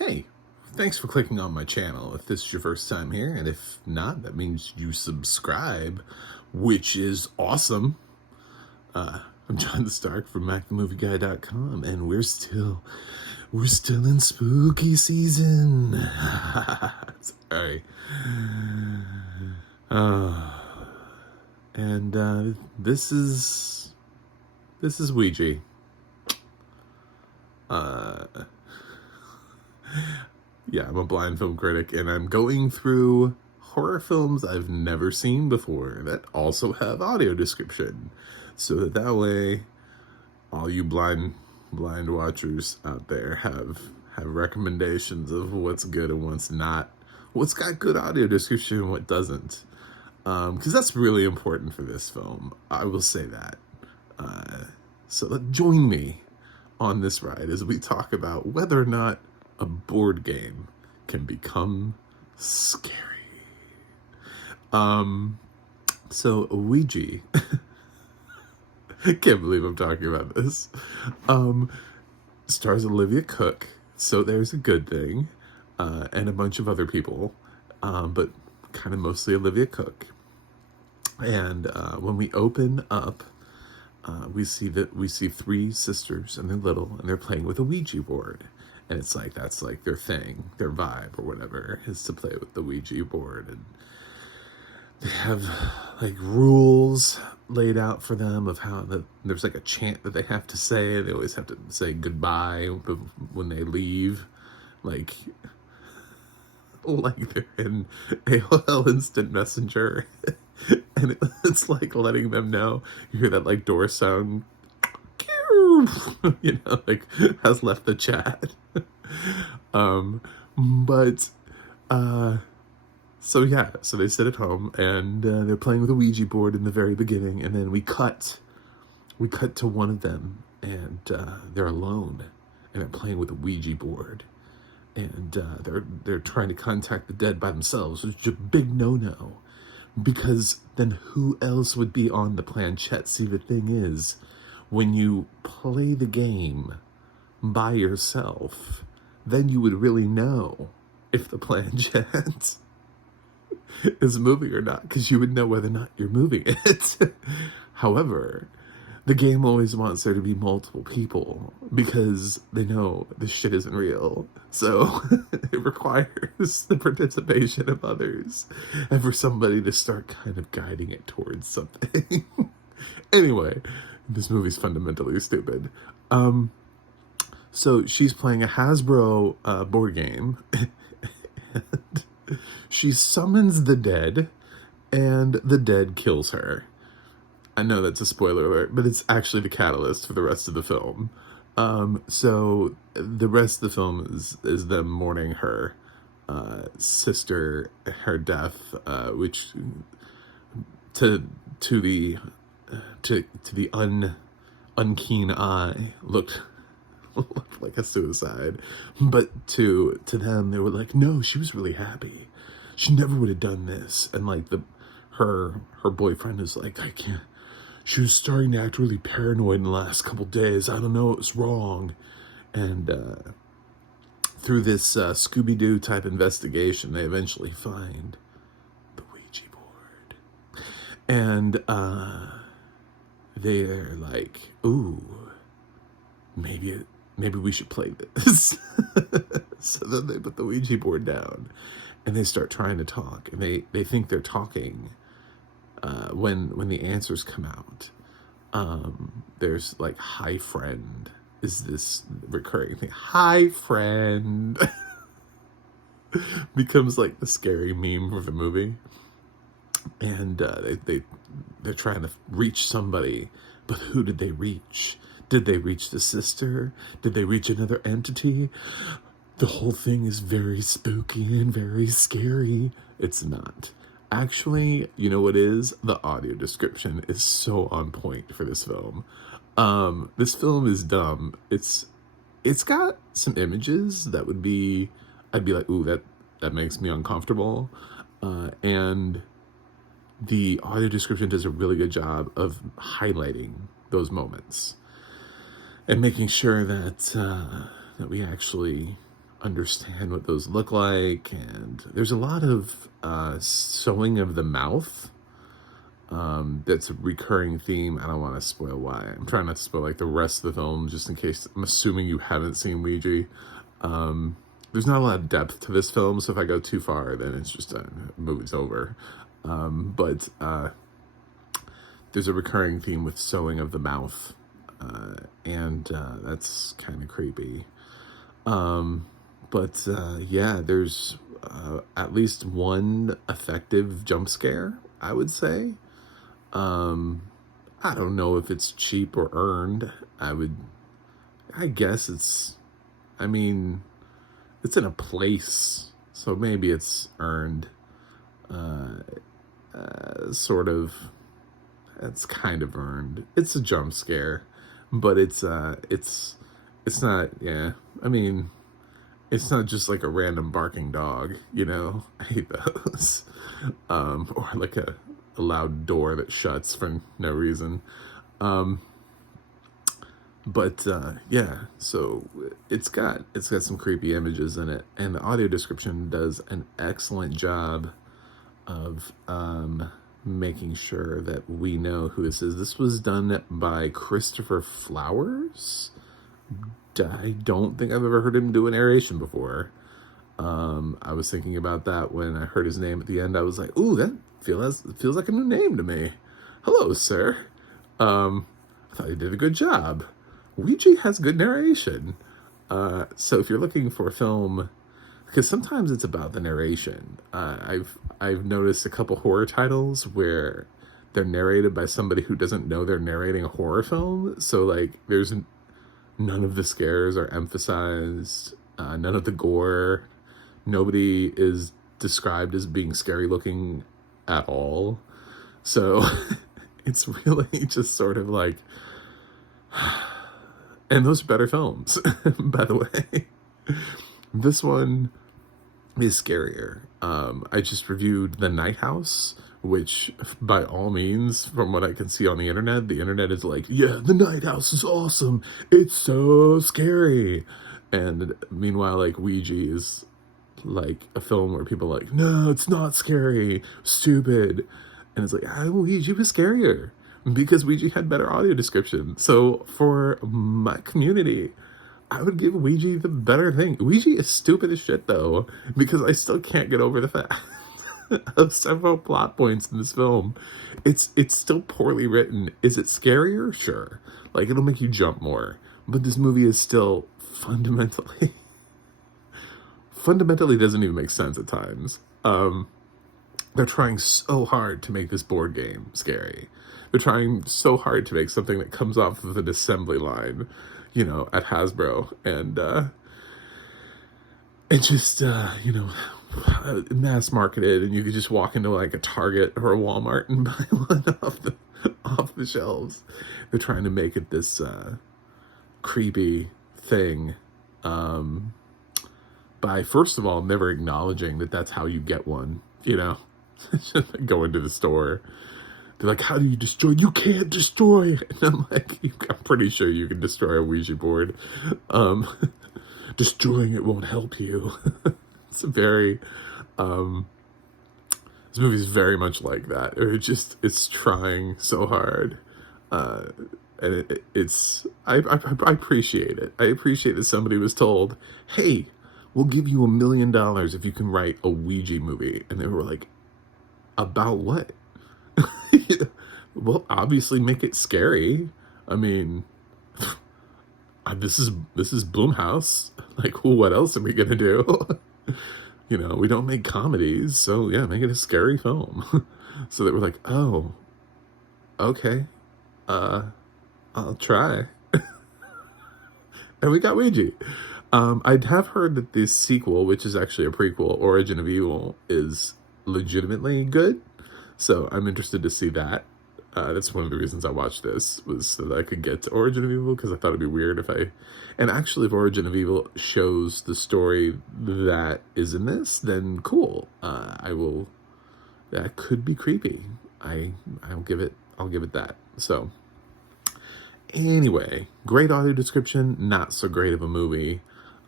Hey, thanks for clicking on my channel if this is your first time here, and if not, that means you subscribe, which is awesome. I'm John the Stark from MacTheMovieGuy.com, and we're still in spooky season. Sorry. And this is Ouija. Yeah, I'm a blind film critic, and I'm going through horror films I've never seen before that also have audio description, so that way all you blind watchers out there have recommendations of what's good and what's not, what's got good audio description and what doesn't, because that's really important for this film. I will say that. So join me on this ride as we talk about whether or not a board game can become scary. So Ouija, I can't believe I'm talking about this, stars Olivia Cooke, so there's a good thing, and a bunch of other people, but kind of mostly Olivia Cooke. And when we open up, we see three sisters, and they're little, and they're playing with a Ouija board. And it's like, that's like their thing, their vibe or whatever, is to play with the Ouija board. And they have like rules laid out for them of how there's like a chant that they have to say. They always have to say goodbye when they leave. Like they're in AOL Instant Messenger. And it's like letting them know. You hear that like door sound, like has left the chat. So they sit at home, and they're playing with a Ouija board in the very beginning, and then we cut to one of them, and they're alone, and they're playing with a Ouija board, and they're trying to contact the dead by themselves, which is a big no-no, because then who else would be on the planchette? See, the thing is, when you play the game by yourself, then you would really know if the planchette is moving or not, because you would know whether or not you're moving it. However, the game always wants there to be multiple people because they know this shit isn't real. So it requires the participation of others and for somebody to start kind of guiding it towards something. Anyway, this movie's fundamentally stupid. So she's playing a Hasbro board game, and she summons the dead, and the dead kills her. I know that's a spoiler alert, but it's actually the catalyst for the rest of the film. So the rest of the film is them mourning her sister, her death, which to the unkeen eye looked like a suicide, but to them they were like, no, she was really happy, she never would have done this. And like her boyfriend is like, I can't, she was starting to act really paranoid in the last couple days, I don't know what was wrong. And through this Scooby-Doo type investigation, they eventually find the Ouija board, and they're like, ooh, maybe we should play this. So then they put the Ouija board down, and they start trying to talk, and they think they're talking. When the answers come out, there's like, hi friend, is this recurring thing. Hi friend becomes like the scary meme for the movie. And they're trying to reach somebody, but who did they reach? Did they reach the sister? Did they reach another entity? The whole thing is very spooky and very scary. It's not. Actually, you know what is? The audio description is so on point for this film. This film is dumb. It's got some images that would be, I'd be like, ooh, that makes me uncomfortable. And the audio description does a really good job of highlighting those moments and making sure that we actually understand what those look like. And there's a lot of sewing of the mouth. That's a recurring theme. I don't want to spoil why. I'm trying not to spoil like the rest of the film, just in case. I'm assuming you haven't seen Ouija. There's not a lot of depth to this film, so if I go too far, then it's just movie's over. But there's a recurring theme with sewing of the mouth, and that's kind of creepy. But yeah, there's at least one effective jump scare, I would say. I don't know if it's cheap or earned. I guess it's, I mean, it's in a place, so maybe it's earned. Sort of, it's kind of earned. It's a jump scare, but it's not, yeah, I mean, it's not just like a random barking dog, you know? I hate those. Or like a loud door that shuts for no reason. But yeah, so it's got some creepy images in it, and the audio description does an excellent job of making sure that we know who this is. This was done by Christopher Flowers. I don't think I've ever heard him do a narration before. I was thinking about that when I heard his name at the end. I was like, ooh, that feels like a new name to me. Hello, sir. I thought you did a good job. Ouija has good narration. So if you're looking for a film, because sometimes it's about the narration. I've noticed a couple horror titles where they're narrated by somebody who doesn't know they're narrating a horror film. So like, there's none of the scares are emphasized, none of the gore. Nobody is described as being scary looking at all. So it's really just sort of like, and those are better films, by the way. This one is scarier. I just reviewed The Night House, which by all means, from what I can see on the internet is like, yeah, The Night House is awesome. It's so scary. And meanwhile, like, Ouija is like a film where people are like, no, it's not scary, stupid. And it's like, Ouija was scarier because Ouija had better audio description. So for my community, I would give Ouija the better thing. Ouija is stupid as shit, though, because I still can't get over the fact of several plot points in this film. It's still poorly written. Is it scarier? Sure. Like, it'll make you jump more. But this movie is still fundamentally doesn't even make sense at times. They're trying so hard to make this board game scary. They're trying so hard to make something that comes off of an assembly line, you know, at Hasbro, and just, you know, mass marketed, and you could just walk into like a Target or a Walmart and buy one off the shelves. They're trying to make it this creepy thing, by first of all never acknowledging that that's how you get one, you know. Go into the store, they're like, how do you destroy? You can't destroy. And I'm like, I'm pretty sure you can destroy a Ouija board. Destroying it won't help you. It's a very, this movie is very much like that. It's trying so hard. And I appreciate it. I appreciate that somebody was told, hey, we'll give you $1 million if you can write a Ouija movie. And they were like, about what? Well, obviously make it scary. I mean, this is Blumhouse. Like, what else are we gonna do? You know, we don't make comedies, so yeah, make it a scary film. So they were like, oh, okay, I'll try. And we got Ouija. I have heard that this sequel, which is actually a prequel, Origin of Evil, is legitimately good. So I'm interested to see that. That's one of the reasons I watched this, was so that I could get to Origin of Evil, because I thought it'd be weird if if Origin of Evil shows the story that is in this, then cool. That could be creepy. I'll give it that. So anyway, great audio description, not so great of a movie.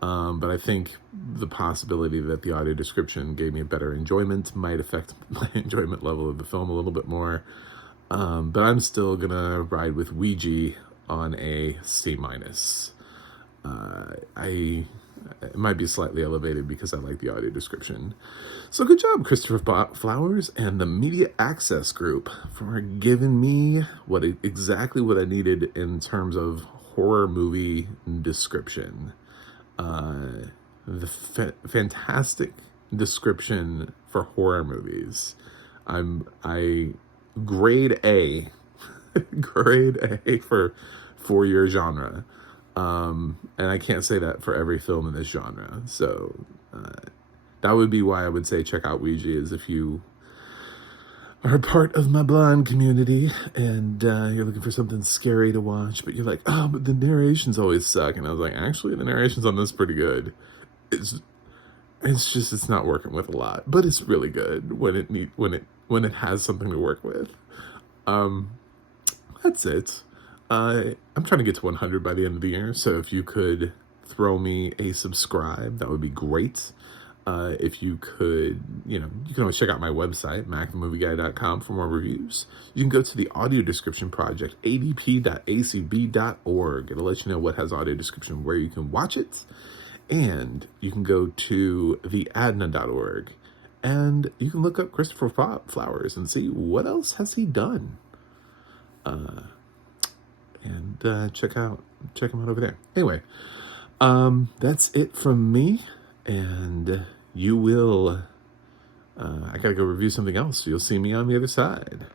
But I think the possibility that the audio description gave me a better enjoyment might affect my enjoyment level of the film a little bit more. But I'm still gonna ride with Ouija on a C-. It might be slightly elevated because I like the audio description. So good job, Christopher Flowers and the Media Access Group for giving me exactly what I needed in terms of horror movie description. Fantastic description for horror movies. I grade A, grade A for your genre. And I can't say that for every film in this genre. So that would be why I would say check out Ouija, is if you are part of my blind community and you're looking for something scary to watch, but you're like, oh, but the narrations always suck. And I was like, actually, the narrations on this pretty good. It's just, it's not working with a lot, but it's really good when it has something to work with. That's it. I'm trying to get to 100 by the end of the year, so if you could throw me a subscribe, that would be great. If you could, you can always check out my website, macthemovieguy.com, for more reviews. You can go to the audio description project, adp.acb.org. It'll let you know what has audio description, where you can watch it. And you can go to theadna.org, and you can look up Christopher Flowers and see what else has he done. And check him out over there. Anyway, that's it from me, and you will, I gotta go review something else, so you'll see me on the other side.